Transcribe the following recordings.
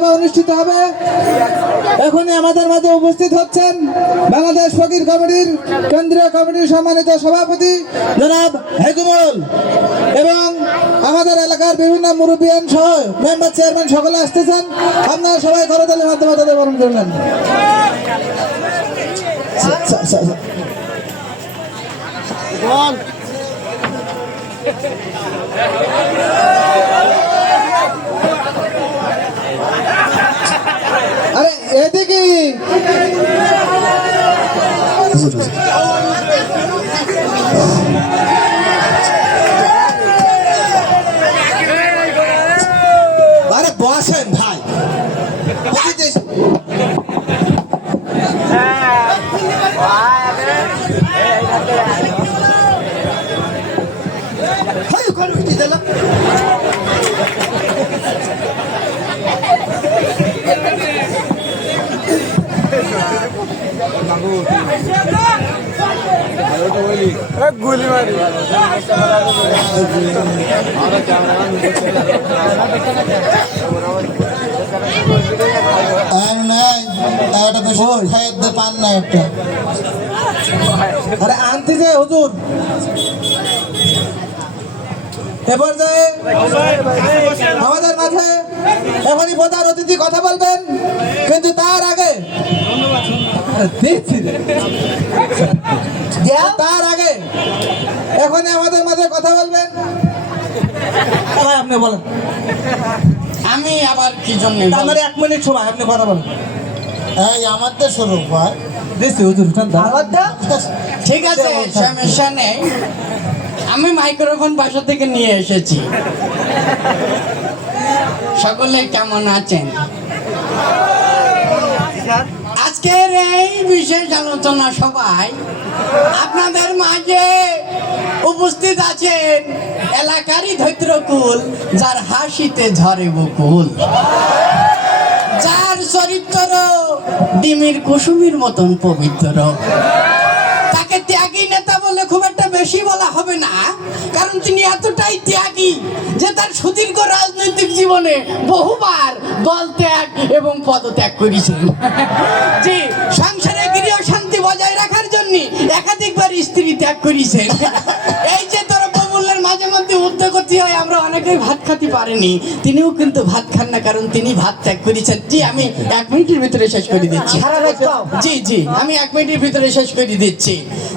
সভা অনুষ্ঠিত হবে। এখনই আমাদের মাঝে উপস্থিত হচ্ছেন বাংলাদেশ ফকির কমিটির কেন্দ্রীয় কমিটির সম্মানিত সভাপতি জনাব হেকুমুল এবং আমাদের এলাকার বিভিন্ন মুরব্বিয়ান সহ মেম্বার চেয়ারম্যান সকলে আসতেছেন। আপনারা সবাই করতালির মাধ্যমে তাদের বরণ করলেন। আরে এদিকে আরে বসেন ভাই, গুলি মারি পান না একটা আরে আনতে যে হুজুর এবার যায় আমাদের মাঝে এখনই প্রধান অতিথি কথা বলবেন, কিন্তু তার আগে এখনই আমাদের মাঝে কথা বলবেন। আপনি বলেন। আমি আবার কি জন্য আমার 1 মিনিট সময়, আপনি কথা বলেন। এই আমাদের শুরু হয় দিছি হুজুর, ঠিক আছে, সমস্যা নেই। আমি মাইক্রোফোন বাসা থেকে নিয়ে এসেছি। সকলে কেমন আছেন? আজকের এই বিশেষ আলোচনা সভায় আপনাদের মাঝে উপস্থিত আছেন এলাকারই ধৈত্রকুল, যার হাসিতে ঝরে বকুল, যার চরিত্র ডিমের কুসুমের মতন পবিত্র। তাকে ত্যাগী নেতা বলে খুব একটা বেশি বলা হবে না, কারণ তিনি এতটাই ত্যাগী যে তার সুদীর্ঘ রাজনৈতিক জীবনে বহুবার দল ত্যাগ এবং পদত্যাগ করেছেন। জি, সংসারে গৃহ শান্তি বজায় রাখার জন্য একাধিকবার স্ত্রী ত্যাগ করেছেন। এই যে দ্রব্যমূল্যের মাঝে মধ্যে উদ্যোগ করতে হয়, আমরা অনেকেই ভাত খেতে পারিনি, তিনিও কিন্তু ভাত খান না, কারণ তিনি ভাত ত্যাগ করেছেন। জি, আমি 1 মিনিটের ভিতরে শেষ করে দিচ্ছি। জি জি, আমি 1 মিনিটের ভিতরে শেষ করে দিচ্ছি।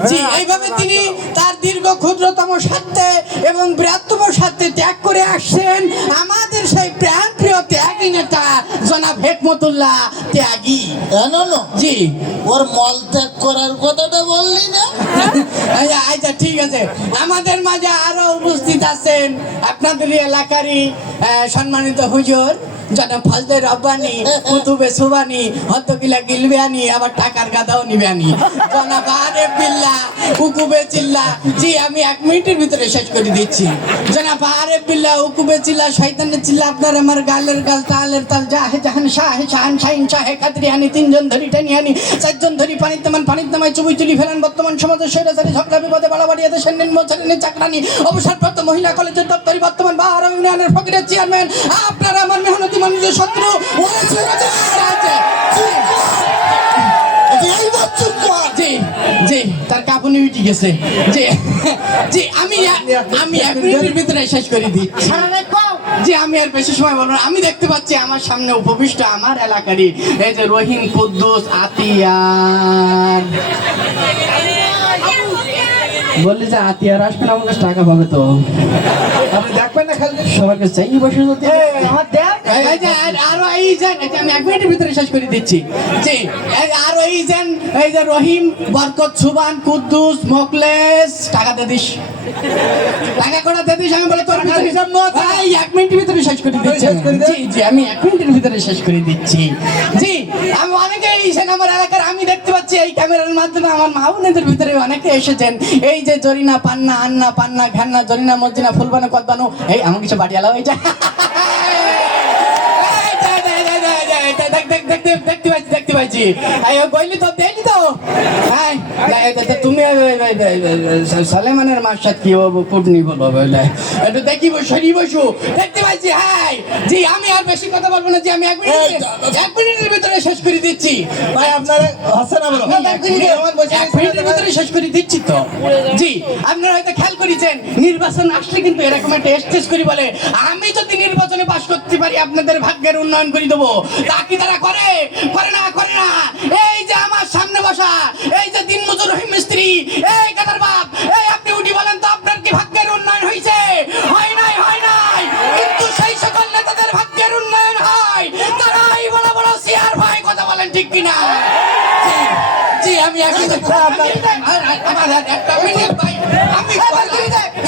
জি, এইভাবে তিনি তার দীর্ঘ ক্ষুদ্রতম স্বার্থে এবং বৃহত্তম স্বার্থে ত্যাগ করে আসছেন। আমাদের সেই প্রাণ প্রিয় ত্যাগী নেতা জনাব হেকমতুল্লাহ ত্যাগী। জি, ওর মল ত্যাগ করার কথাটা বললি না? আচ্ছা ঠিক আছে, আমাদের মাঝে আরো উপস্থিত আছেন আপনাদের এলাকারই সম্মানিত হুজুর জনাব ফজলে রব্বানি, কুতুবে সুবানি, হদ্দকিলা গিলবিয়ানি, আবার টাকার গাদাও নিবানি, জনাব আরেফ বিল্লাহ, উকুবে চিল্লা। জি, আমি 1 মিনিটের ভিতরে শেষ করে দিচ্ছি। জনাব আরেফ বিল্লাহ, উকুবে চিল্লা, শয়তানের চিল্লা, আপনার আমার গালের গাল, তালের তাল, জাহে জাহান, শাহে শাহান, শাহিন শাহে কাদরিয়ানি, 3 জন ধরি টানিয়ানি, 4 জন ধরি পানির তামায় চুবুই চুরি ফেরান। বর্তমান সমাজের স্বৈরাচারী ঝগড়া বিপদে বাড়াবাড়ি দেশের নিম্ন শ্রেণীর চাকরানি, অবসরপ্রাপ্ত মহিলা কলেজের দপ্তরি, বর্তমান বাহার ইউনিয়নের ফকিরের চেয়ারম্যান, আপনারা আমার মেহনতি মানুষের শত্রু। জি জি, তার কাপুনি উঠে গেছে। জি জি, আমি 1 মিনিটের ভিতরে শেষ করে দিচ্ছি। জি, আমি আর বেশি সময় বলবো না। আমি দেখতে পাচ্ছি আমার সামনে উপবিষ্ট আমার এলাকারই এই যে রহিম, কুদ্দুস, আতিয়ার। বললি যে আতিয়ার আসবেন, আমার কাছে টাকা পাবে তো। আপনি দেখবেন না খালি সবার কাছে চাই বসে যদি আরো এই যে আমি 1 মিনিটের ভিতরে শেষ করে দিচ্ছি। জি, আরো এই যে রহিম, বরকত, সুবান, কুদ্দুস, মোকলেস, টাকা দে দিস, টাকা কটা দে দিস। আমি বলে তোর হিসাব ভাই 1 মিনিটের ভিতরে শেষ করে দিচ্ছি। জি জি, আমি 1 মিনিটের ভিতরে শেষ করে দিচ্ছি। জি, আমি অনেকে এসেছেন আমার এলাকার, আমি দেখতে পাচ্ছি এই ক্যামেরার মাধ্যমে আমার মা বোনেদের ভিতরে অনেকে এসেছেন। এই যে জরিনা, পান্না, আন্না, পান্না, ঘান্না, জরিনা, মর্জিনা, ফুলবানো, কদবানো, এই আমার কিছু বাড়ি আলাও এই যে দেখতে পাচ্ছি। গইলি তো দেখলি তো, তুমি সালেমানের মার সাথে কি হবো কুটনি বলবো বলে একটু দেখি সরি বসু দেখতে পাইছি। হ্যাঁ জি, আমি আর বেশি কথা বলবো না, যে আমি এক মিনিটের ভিতরে শেষ করে দিচ্ছি। ভাই আপনারা হাসছে না বলো এক মিনিটের ভিতরে শেষ করে দিচ্ছি তো। জি, আপনারা হয়তো খেয়াল করেছেন নির্বাচন আসলে কিন্তু এরকম একটা স্টেজ করি বলে আমি যদি নির্বাচনে পাশ করতে পারি আপনাদের ভাগ্যের উন্নয়ন করে দেবো। তা কি তারা করে? করে না, করে না। এই যে আমার সামনে বসা এই যে দিনমজুর রহিম মিস্ত্রি, এই কাদার বাপ, এই আপনি উঠি বলেন তো আপনার কি ভাগ্যের উন্নয়ন হয়েছে? হয় নাই, হয় নাই। কিন্তু সেই সকল নেতাদের ভাগ্যের উন্নয়ন হয় তারাই বড় বড় সিআর ভাই, কথা বলেন ঠিক কিনা? জি, আমি একই আমার একটা মিনিট ভাই, আমি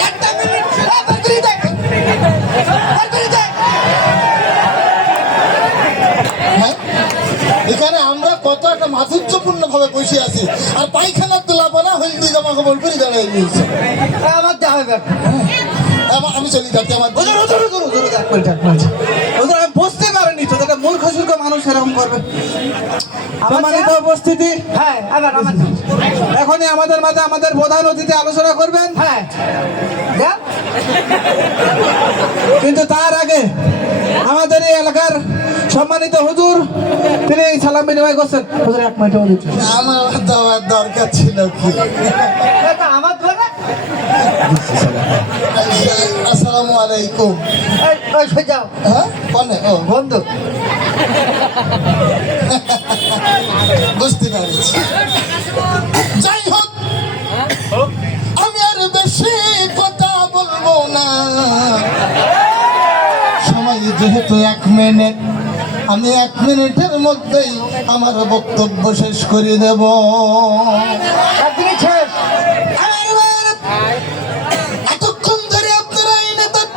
একটা মিনিট হ্যাঁ? এখানে আমরা কত একটা মাধুর্যপূর্ণ ভাবে বসে আছি, আর পায়খানার তোলা পানা হলদি জামা কাপড় করে দাঁড়িয়ে নিয়েছে। আমার যা হবে আমি চলি যাচ্ছি আমার হুজুর হুজুর হুজুর হুজুর এক মিনিট এক মিনিট হুজুর আমি বুঝতে পারিনি তো একটা মূর্খ সুর্খ মানুষ এরকম করবে। সম্মানিত উপস্থিতি, হ্যাঁ আবার আমার এখনই আমাদের মাঝে আমাদের প্রধান অতিথি আলোচনা করবেন। হ্যাঁ কিন্তু তার আগে আমাদের এই এলাকার সম্মানিত হুজুর তিনি সালাম বিনিময় করছেন। হুজুর এক মিনিট অনুরোধ। আমার দেওয়ার দরকার ছিল কি? আমার ধরে আসসালামু আলাইকুম। যাও হ্যাঁ বলে ও বন্ধু, বুঝতে পারছি। যাই হোক, আমি আর বেশি কথা বলবো না, সময় যেহেতু 1 মিনিট, আমি 1 মিনিটের মধ্যেই আমার বক্তব্য শেষ করে দেব। এতক্ষণ ধরে আপনারা এই নেতার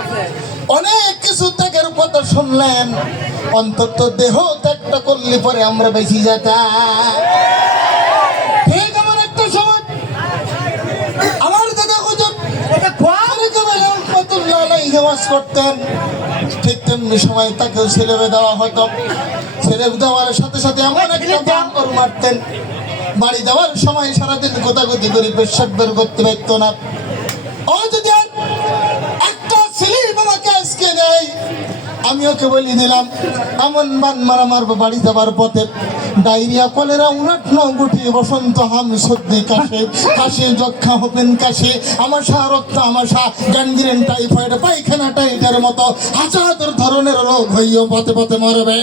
অনেক কিছু ত্যাগের কথা শুনলেন, অন্তত দেহ ত্যাগটা করলে পরে আমরা বেশি যেতাম। ঠিক আমার একটা সময় আমার দাদা হুজুর নামাজ করতেন, ঠিক তেমনি সময় তাকেও ছেলেবে দেওয়া হতো। ছেলে দেওয়ার সাথে সাথে এমন একটা বাঙ্কর মারতেন, বাড়ি দেওয়ার সময় সারাদিন গোতাগুতি করে পেশাব বের করতে পারতো না। ও যদি একটা ছেলে বাবাকে আজকে নেই, আমি ওকে বলে দিলাম এমন বান মারা মারবো বাড়ি যাবার পথে, ডায়রিয়া, কলেরা, উনাট গুটি, বসন্ত, হাম, সর্দি, কাশে, কাশে, যক্ষা, হোপেন কাশে, আমাশা, রক্ত আমাশা, গ্যাংগ্রিন, টাইফয়েড, পায়খানা টাইপের মতো হাজার ধরনের রোগ হইও পথে পথে মরবে।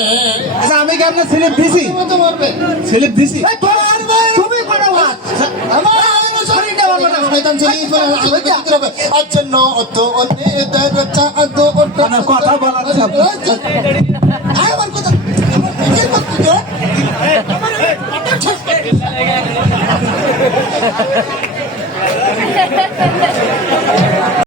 আচ্ছা আমি কি আপনার স্লিপ দিছি? পথে মরবে, স্লিপ দিছি? তুমি কোনো হাত কথা বলার